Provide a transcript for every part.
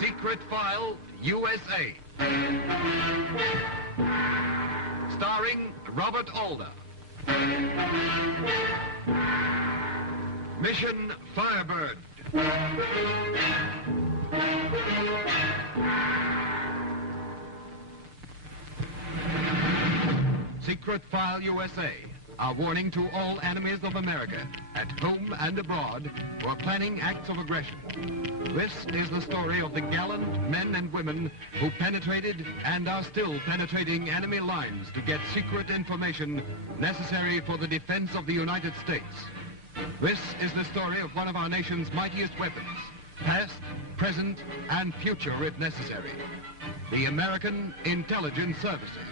Secret File USA. Starring Robert Alder. Mission Firebird. Secret File USA. A warning to all enemies of America, at home and abroad, who are planning acts of aggression. This is the story of the gallant men and women who penetrated and are still penetrating enemy lines to get secret information necessary for the defense of the United States. This is the story of one of our nation's mightiest weapons, past, present, and future if necessary. The American Intelligence Services.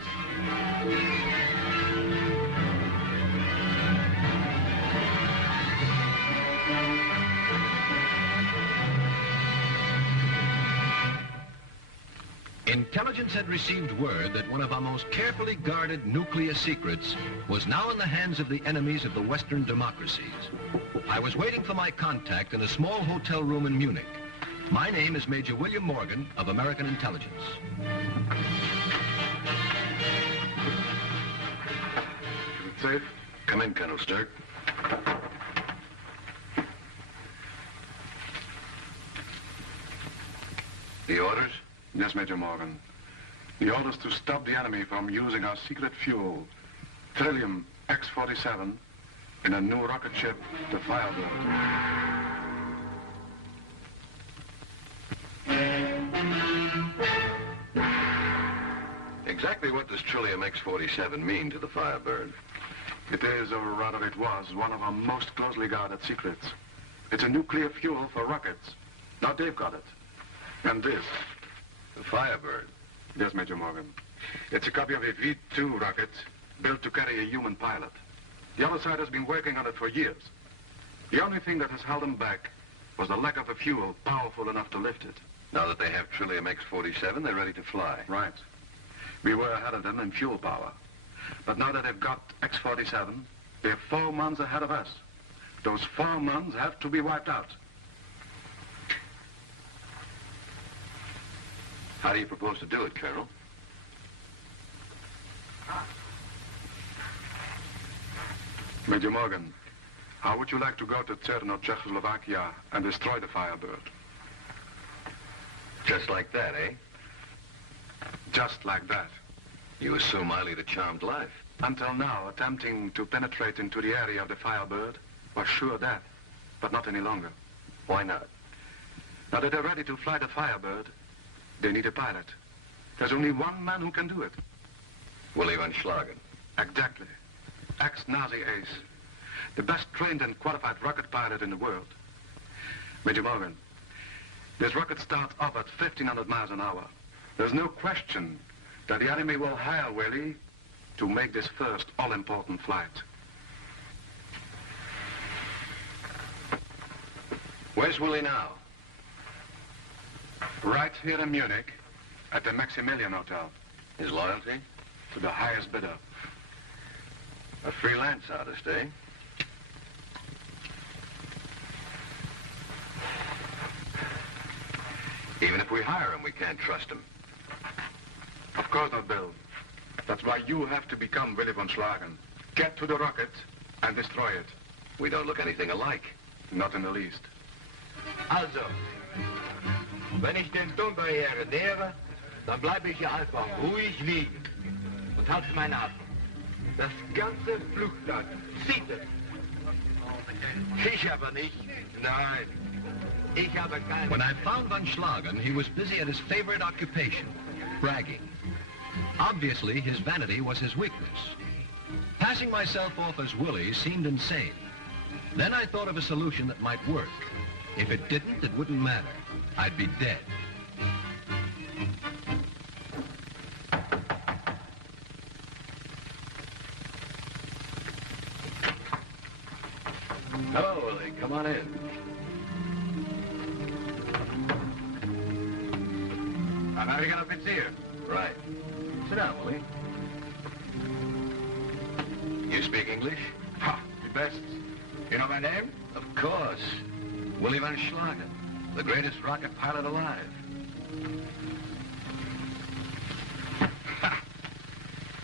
Intelligence had received word that one of our most carefully guarded nuclear secrets was now in the hands of the enemies of the Western democracies. I was waiting for my contact in a small hotel room in Munich. My name is Major William Morgan of American Intelligence. Is it safe? Come in, Colonel Sturck. The orders? Yes, Major Morgan. The orders to stop the enemy from using our secret fuel, Trillium X-47, in a new rocket ship, the Firebird. Exactly what does Trillium X-47 mean to the Firebird? It is, or rather it was, one of our most closely guarded secrets. It's a nuclear fuel for rockets. Now they've got it. And this. The Firebird? Yes, Major Morgan. It's a copy of a V-2 rocket built to carry a human pilot. The other side has been working on it for years. The only thing that has held them back was the lack of a fuel powerful enough to lift it. Now that they have Trillium X-47, they're ready to fly. Right. We were ahead of them in fuel power. But now that they've got X-47, they're 4 months ahead of us. Those 4 months have to be wiped out. How do you propose to do it, Colonel? Major Morgan, how would you like to go to Cherno, Czechoslovakia, and destroy the Firebird? Just like that, eh? Just like that. You assume I lead a charmed life. Until now, attempting to penetrate into the area of the Firebird was sure death, but not any longer. Why not? Now that they're ready to fly the Firebird, they need a pilot. There's only one man who can do it. Willy von Schlagen. Exactly. Ex-Nazi ace. The best trained and qualified rocket pilot in the world. Major Morgan, this rocket starts off at 1,500 miles an hour. There's no question that the enemy will hire Willy to make this first all-important flight. Where's Willy now? Right here in Munich, at the Maximilian Hotel. His loyalty? To the highest bidder. A freelance artist, eh? Even if we hire him, we can't trust him. Of course not, Bill. That's why you have to become Willy von Schlagen. Get to the rocket and destroy it. We don't look anything alike. Not in the least. Also, wenn ich den Turmbarriere nähere, dann bleibe ich hier einfach ruhig liegen und halte meinen Atem. Das ganze Flugzeug zieht es. Ich aber nicht. Nein, ich habe keine... When I found von Schlagen, he was busy at his favorite occupation, bragging. Obviously, his vanity was his weakness. Passing myself off as Willy seemed insane. Then I thought of a solution that might work. If it didn't, it wouldn't matter. I'd be dead. Hello, Willy. Come on in. American officer. Right. Sit down, Willy. You speak English? Ha, the best. You know my name? Of course. Willy von Schlagen. The greatest rocket pilot alive.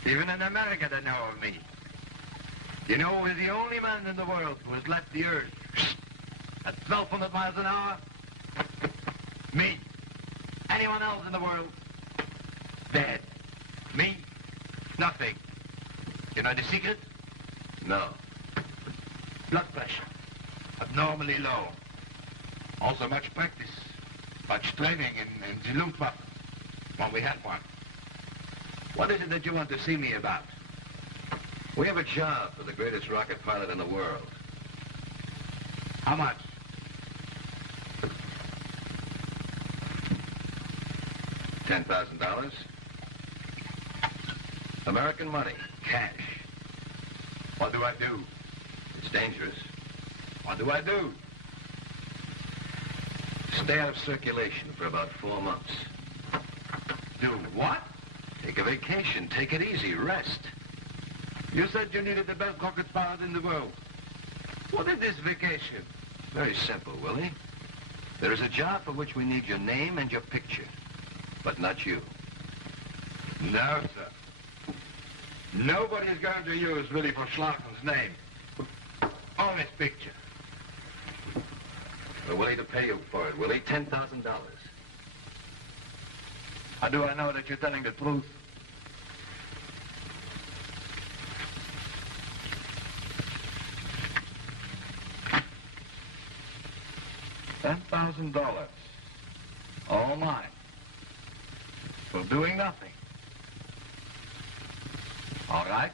Even in America they know of me. You know, we're the only man in the world who has left the Earth at 1,200 miles an hour. Me. Anyone else in the world? Dead. Me? Nothing. You know the secret? No. Blood pressure. Abnormally low. Also much practice. Much training in the Luftwaffe. When we had one. What is it that you want to see me about? We have a job for the greatest rocket pilot in the world. How much? $10,000. American money. Cash. What do I do? It's dangerous. What do I do? Stay out of circulation for about 4 months. Do what? Take a vacation. Take it easy. Rest. You said you needed the best rocket pilot in the world. What is this vacation? Very simple, Willie. There is a job for which we need your name and your picture, but not you. No, sir. Nobody's going to use Willie von Schlagen's name. Or his picture. We're willing to pay you for it, Willie. $10,000. How do I know that you're telling the truth? $10,000. All mine. For doing nothing. All right.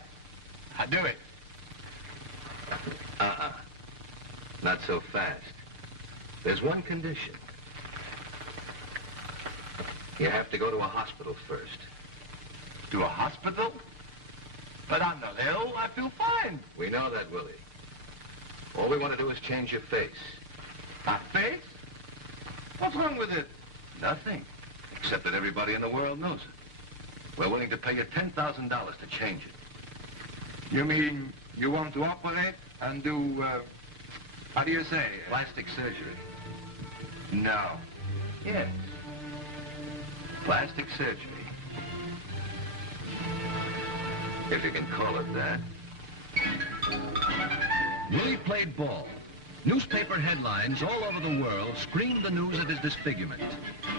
I do it. Not so fast. There's one condition. You have to go to a hospital first. To a hospital? But I'm not ill. I feel fine. We know that, Willie. All we want to do is change your face. My face? What's wrong with it? Nothing. Except that everybody in the world knows it. We're willing to pay you $10,000 to change it. You mean you want to operate and do, how do you say? Plastic surgery. No. Yes. Plastic surgery. If you can call it that. Willie played ball. Newspaper headlines all over the world screamed the news of his disfigurement.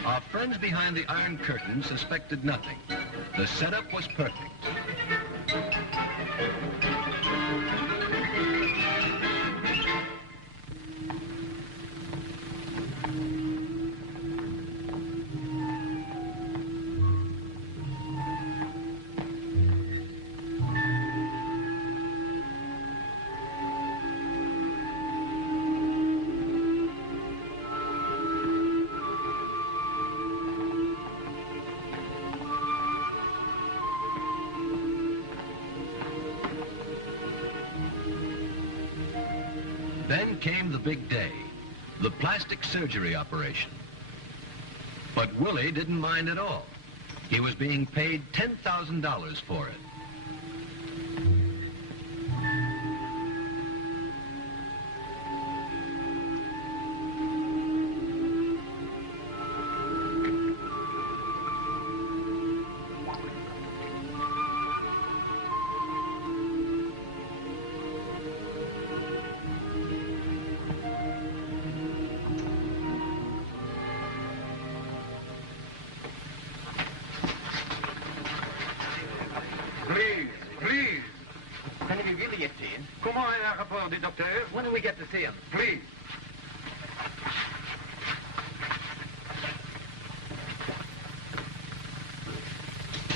Our friends behind the Iron Curtain suspected nothing. The setup was perfect. Then came the big day, the plastic surgery operation. But Willie didn't mind at all. He was being paid $10,000 for it. Please. Can we really get seen? Kom maar naar rapport, die dokter. When do we get to see him? Please.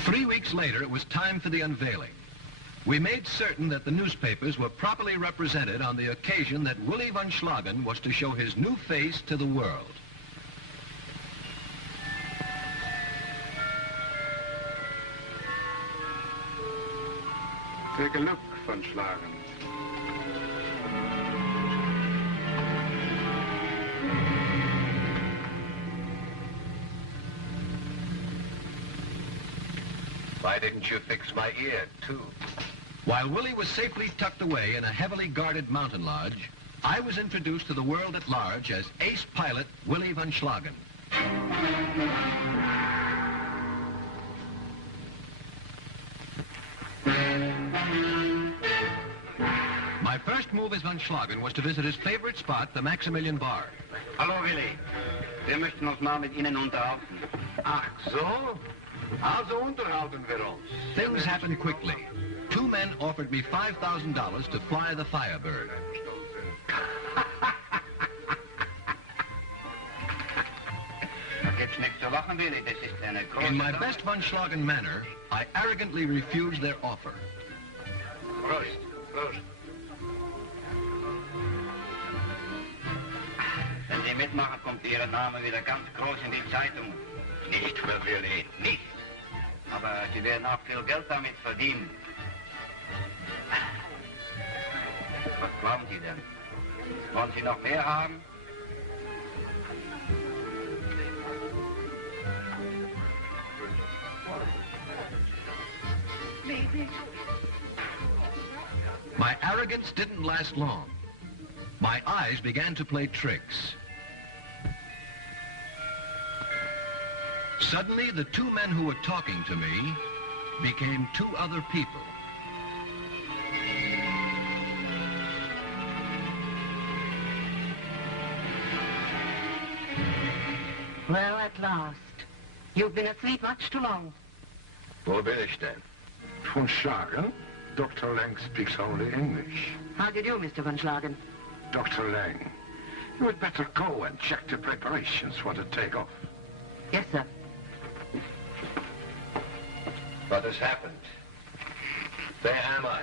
Three weeks later, it was time for the unveiling. We made certain that the newspapers were properly represented on the occasion that Willie von Schlagen was to show his new face to the world. Take a look, von Schlagen. Why didn't you fix my ear, too? While Willie was safely tucked away in a heavily guarded mountain lodge, I was introduced to the world at large as ace pilot Willy von Schlagen. My first move as von Schlagen was to visit his favorite spot, the Maximilian Bar. Hallo, Willy. Wir möchten uns mal mit Ihnen unterhalten. Ach so? Also unterhalten wir uns. Things happened quickly. Two men offered me $5,000 to fly the Firebird. Da gibt's nichts zu lachen, Willy. Das ist eine große In my Sache. best von Schlagen manner, I arrogantly refused their offer. Prost. Prost. Wenn Sie mitmachen, kommt Ihr Name wieder ganz groß in die Zeitung. Nicht für Willy, nicht. Aber Sie werden auch viel Geld damit verdienen. Was glauben Sie denn? Wollen Sie noch mehr haben? My arrogance didn't last long. My eyes began to play tricks. Suddenly, the two men who were talking to me became two other people. Well, at last. You've been asleep much too long. Wo bin ich denn? Von Schlagen? Dr. Lang speaks only English. How do you do, Mr. von Schlagen? Dr. Lang, you had better go and check the preparations for the takeoff. Yes, sir. What has happened? Where am I?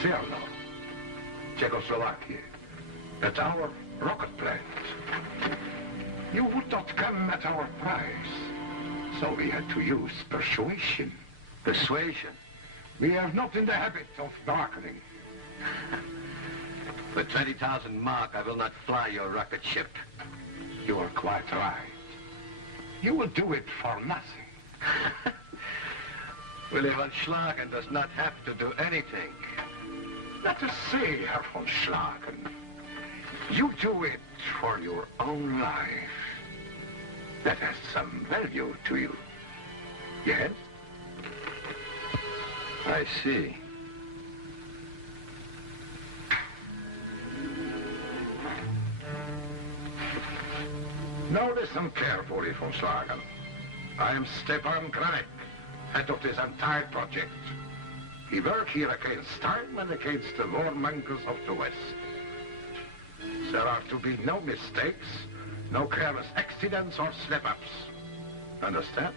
Cielo, Czechoslovakia. At our rocket plant. You would not come at our price. So we had to use persuasion. Persuasion. We are not in the habit of bargaining. For 20,000 mark, I will not fly your rocket ship. You are quite right. You will do it for nothing. Willy von Schlagen does not have to do anything. Let us say, Herr von Schlagen, you do it for your own life. That has some value to you. Yes? I see. Now listen carefully, von Schlagen. I am Stepan Granek, head of this entire project. We work here against time and against the warmongers of the West. There are to be no mistakes, no careless accidents or slip-ups. Understand?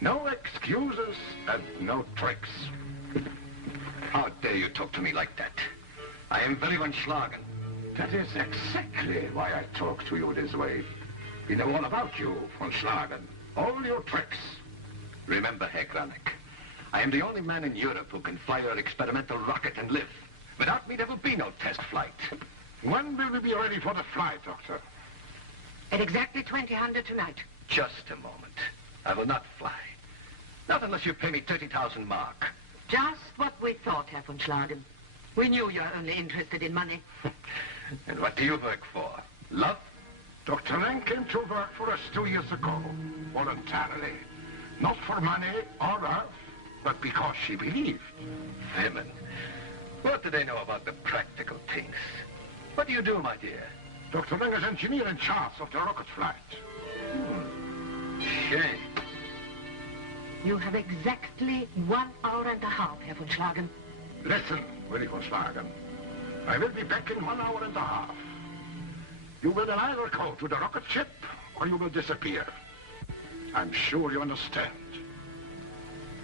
No excuses and no tricks. How dare you talk to me like that? I am Willy von Schlagen. That is exactly why I talk to you this way. We know all about you, von Schlagen. All your tricks. Remember, Herr Granek, I am the only man in Europe who can fly your experimental rocket and live. Without me, there will be no test flight. When will we be ready for the flight, Doctor? At exactly 2000 tonight. Just a moment. I will not fly. Not unless you pay me 30,000 mark. Just what we thought, Herr von Schlagen. We knew you were only interested in money. And what do you work for? Love? Dr. Lang came to work for us 2 years ago, voluntarily. Not for money or love, but because she believed. Women. What do they know about the practical things? What do you do, my dear? Dr. Lang is engineer in charge of the rocket flight. Shame. You have exactly 1 hour and a half, Herr von Schlagen. Listen, Willy von Schlagen. I will be back in 1 hour and a half. You will either go to the rocket ship or you will disappear. I'm sure you understand.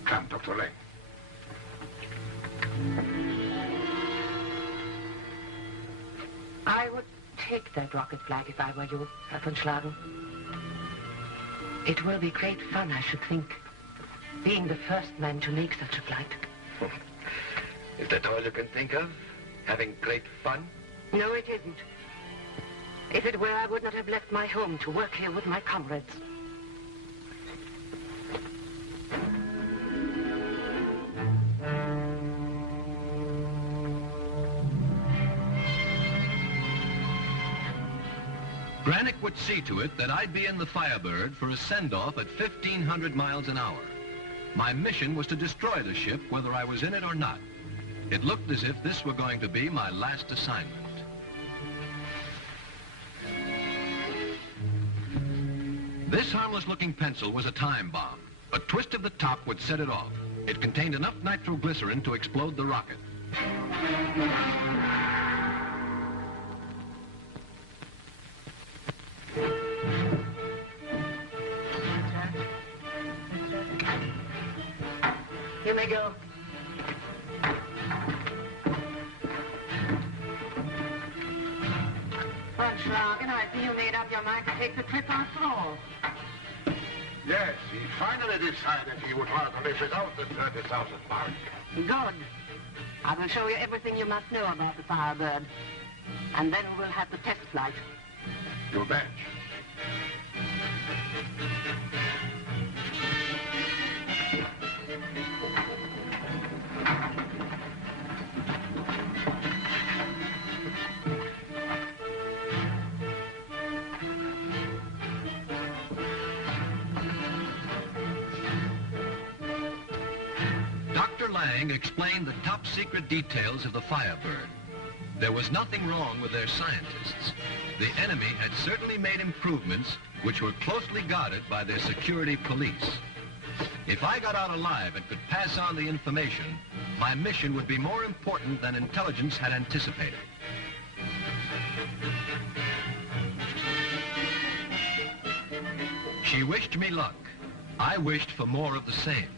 Come, Dr. Lang. I would take that rocket flight if I were you, Herr von Schlagen. It will be great fun, I should think. Being the first man to make such a flight. Is that all you can think of? Having great fun? No, it isn't. If it were, I would not have left my home to work here with my comrades. would see to it that I'd be in the Firebird for a send-off at 1,500 miles an hour. My mission was to destroy the ship, whether I was in it or not. It looked as if this were going to be my last assignment. This harmless-looking pencil was a time bomb. A twist of the top would set it off. It contained enough nitroglycerin to explode the rocket. You may go. Well, Schlagen, I see you made up your mind to take the trip after all. Yes, he finally decided he would rather live without the 30,000 mark. Good. I will show you everything you must know about the Firebird. And then we'll have the test flight. You bet. Dr. Lang explained the top-secret details of the Firebird. There was nothing wrong with their scientists. The enemy had certainly made improvements which were closely guarded by their security police. If I got out alive and could pass on the information, my mission would be more important than intelligence had anticipated. She wished me luck. I wished for more of the same.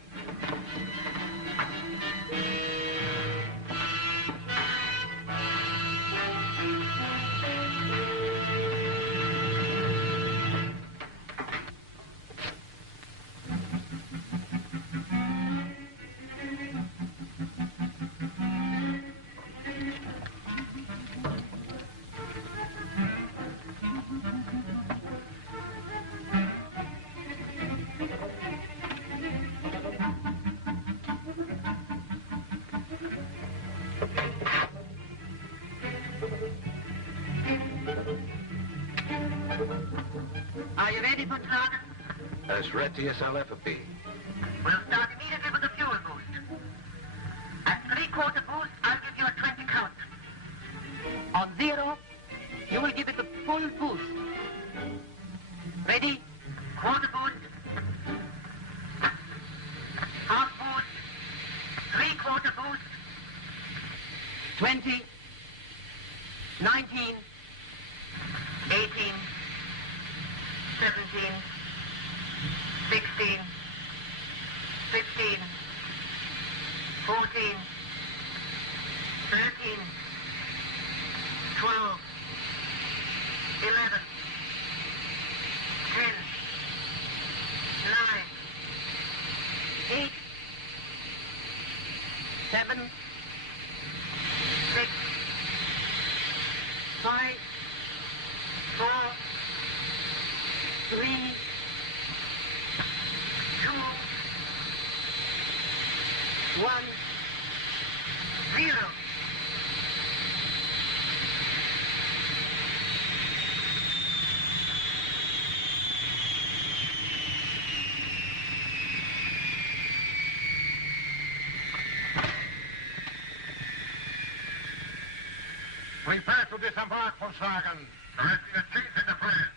Are you ready for Schlagen? As ready as I'll ever be. We'll start immediately with the fuel boost. At 3/4 boost, I'll give you a 20 count. On 0, you will give it the full boost. Ready? Quarter boost. Half boost. 3/4 boost. 20. 19. 18. 17. 16. 15. 14. 13. 12. 11. 10. 9. 8. 7. 6. 5. 4. 3. 2. 1. 0. Prepare to disembark, von Schlagen. Correcting a change in the plan.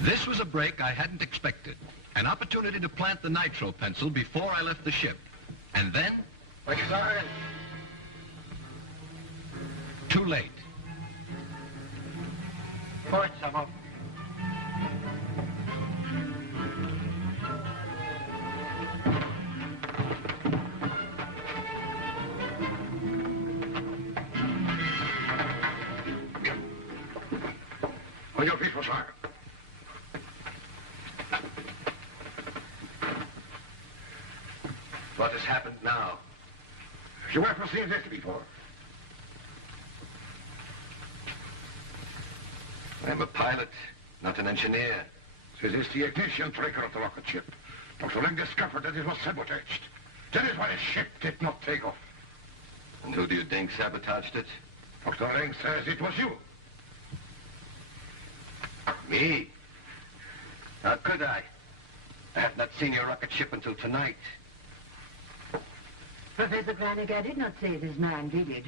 This was a break I hadn't expected. An opportunity to plant the nitro pencil before I left the ship. And then, Von Schlagen. too late. Forza, Bob. On your feet, von Schlagen. What has happened now? You ever seen this before? I'm a pilot, not an engineer. This is the ignition trigger of the rocket ship. Dr. Lang discovered that it was sabotaged. That is why the ship did not take off. And who do you think sabotaged it? Dr. Lang says it was you. Me? How could I? I have not seen your rocket ship until tonight. Professor Granik, I did not say this man did it.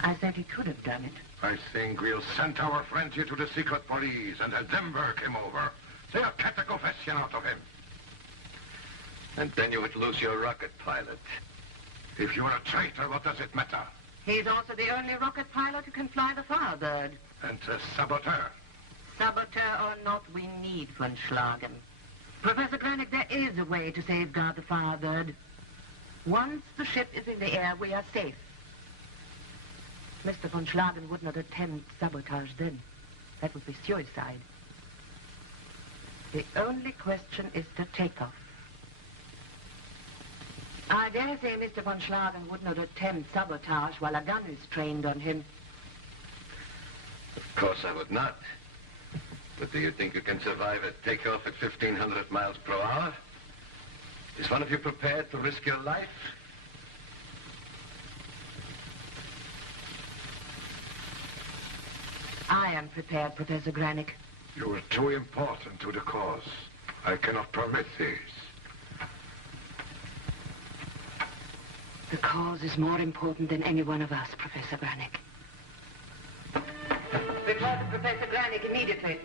I said he could have done it. I think we'll send our friend here to the secret police and have them work him over. They'll get the confession out of him. And then you would lose your rocket pilot. If you're a traitor, what does it matter? He's also the only rocket pilot who can fly the Firebird. And a saboteur. Saboteur or not, we need von Schlagen. Professor Granik, there is a way to safeguard the Firebird. Once the ship is in the air, we are safe. Mr. von Schlagen would not attempt sabotage then. That would be suicide. The only question is the takeoff. I dare say Mr. von Schlagen would not attempt sabotage while a gun is trained on him. Of course I would not. But do you think you can survive a takeoff at 1,500 miles per hour? Is one of you prepared to risk your life? I am prepared, Professor Granik. You are too important to the cause. I cannot permit this. The cause is more important than any one of us, Professor Granik. Report to Professor Granik immediately.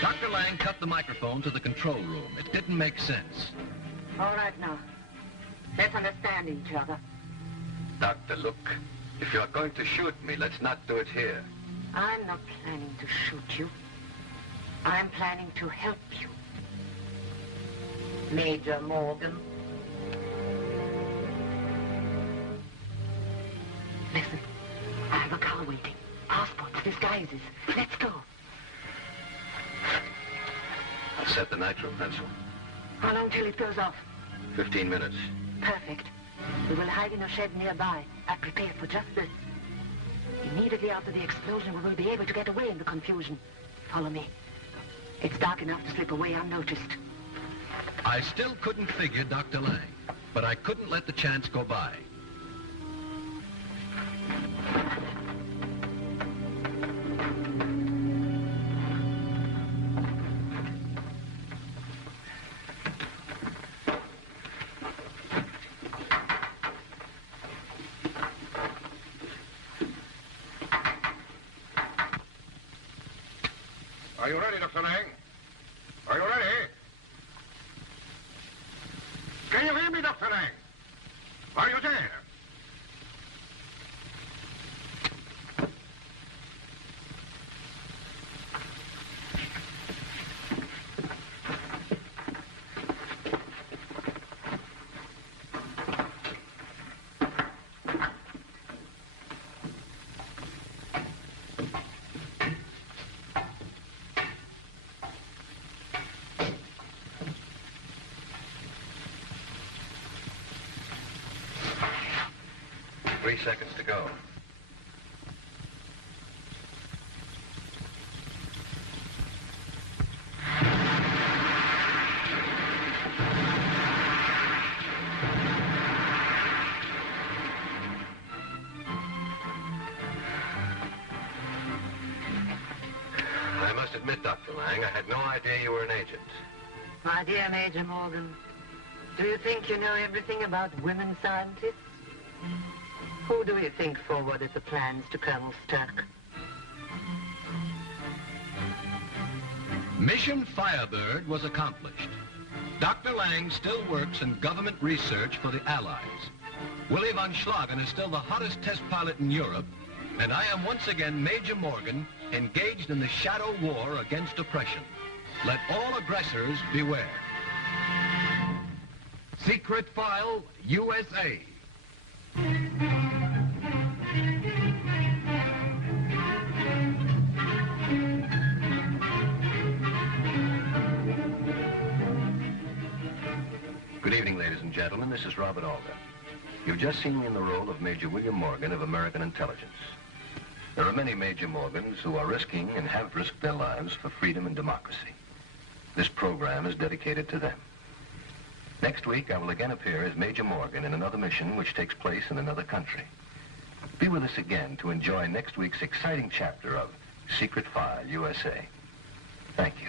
Dr. Lang cut the microphone to the control room. It didn't make sense. All right now. Let's understand each other. Doctor, look. If you're going to shoot me, let's not do it here. I'm not planning to shoot you. I'm planning to help you. Major Morgan. Listen, I have a car waiting. Passports, disguises. Let's go. I'll set the nitro pencil. How long till it goes off? 15 minutes. Perfect. We will hide in a shed nearby. I prepared for just this. Immediately after the explosion, we will be able to get away in the confusion. Follow me. It's dark enough to slip away unnoticed. I still couldn't figure Dr. Lang, but I couldn't let the chance go by. Are you ready, Dr. Lang? Are you ready? Can you hear me, Dr. Lang? Are you there? Three seconds to go. I must admit, Dr. Lang, I had no idea you were an agent. My dear Major Morgan, do you think you know everything about women scientists? Who do you think forwarded the plans to Colonel Sturck? Mission Firebird was accomplished. Dr. Lang still works in government research for the Allies. Willy von Schlagen is still the hottest test pilot in Europe, and I am once again Major Morgan, engaged in the shadow war against oppression. Let all aggressors beware. Secret File, USA. Good evening, ladies and gentlemen. This is Robert Alder. You've just seen me in the role of Major William Morgan of American Intelligence. There are many Major Morgans who are risking and have risked their lives for freedom and democracy. This program is dedicated to them. Next week, I will again appear as Major Morgan in another mission which takes place in another country. Be with us again to enjoy next week's exciting chapter of Secret File USA. Thank you.